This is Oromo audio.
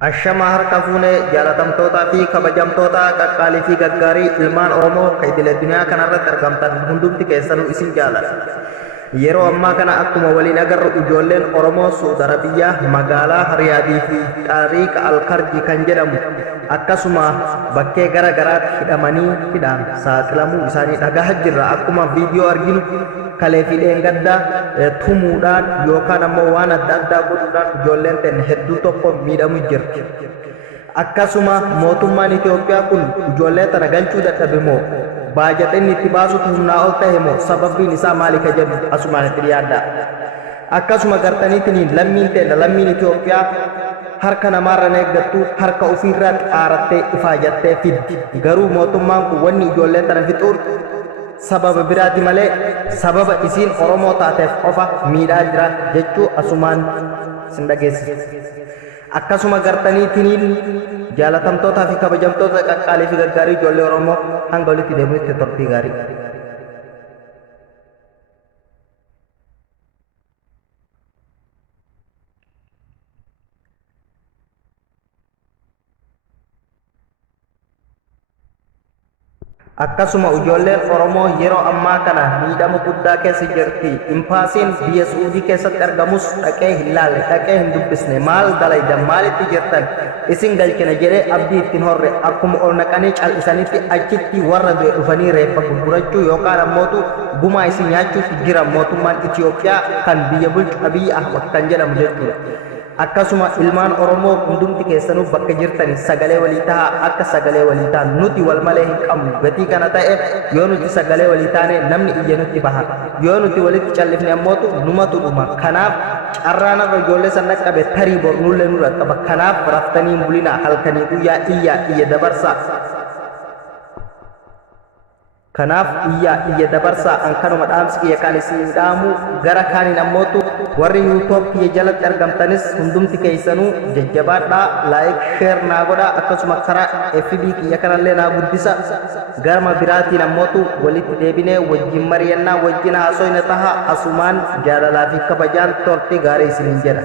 Ashama harka fuune jaalatamtootaa fi kabajamtoota qaqqaalii fi gaggaarii ilmaan Oromoo ka idilee duniyaa kanarratti argamtan hundumti keessanuu isin jaalala. Yeroo ammaa kana akkuma waliin agarru ijoolleen Oromoo Suudi Arabiyyaa magaalaa Riyaadii fi Xariiqa Alkarji kan jedhamu akkasuma bakkee gara garaatti hidhamanii hidhaan saaxilamuu isaanii dhagahaa jirra. Akkuma viidiyoo arginu kalee fi dheengaddaa tumuudhaan yookaan ammoo waan adda addaa godhuudhaan ijoolleen tenne hedduu tokko miidhamu jirti. Akkasuma mootummaan Itoophiyaa kun ijoollee tana galchuu dadhabe moo baajatiin itti baasutu humnaa ol ta'e moo sababbiin isaa maali ka jedhu asumaan itti dhiyaadha. Akkasuma gartaniitiin lammiin Itoophiyaa harka namaarra eeggattu harka ofiirraa xaarattee ifaajattee fiddi. Garuu mootummaan kun wanni ijoollee tana fixuun sababa biraati malee sababa isiin Oromoo taateef qofa miidhaa jira jechuu asumaan sin dhageessisa. Akkasuma gartaniitiin jaalatamtootaa fi kabajamtoota qaqqaalii fi gaggaarii ijoollee Oromoo hanga walitti deemuutti tortii gaarii. Akkasuma ijoolleen Oromoo yeroo ammaa kana miidhama guddaa keessa jirti. Imbaasiin biyya Suudii keessatti argamus dhaqee hin laalle, dhaqee hin dubbisne, maal dalaydan, maalitti jirtan isin galchina jedhee abdii ittiin horre akkuma ol naqanii cal'isanitti achitti warra du'e dhufanii reeffa gurgurachuu yookaan ammootu gumaa isin nyaachuutti jira mootummaan Itoophiyaa kan biyya bulchu Abiyyi Ahmad kan jedhamu jechuudha. Akkasuma ilmaan Oromoo hundumti keessanuu bakka jirtani sagalee walii tahaa akka sagalee walii ta'an nuti wal malee hin qabnu. Gatii kana ta'e yoo nuti sagalee walii taane namni iyya nutti baha. Yoo nuti walitti callifne ammootu numatu dhuma. Kanaaf carraan irra ijoollee san dhaqqabe tarii bor nullee nu dhaqqaba. Kanaaf raftanii hin bulina halkanii guyyaa iyya dabarsaa. Kanaaf iyya dabarsaa an kanuma dhaamsi kiyya kan isin dhaamu gara kaaniin ammootu warri yuutuub kiyya jalatti argamtanis hundumti keessanuu jajjabaadhaa laayik sheer naa godhaa akkasuma karaa FB kiyya kanallee naa guddisa garma biraatiin ammootu walitti deebinee wajjin mari'annaa wajjin haasoyna taha asumaan jaalalaa fi kabajaan tortii gaarii isiniin jedha.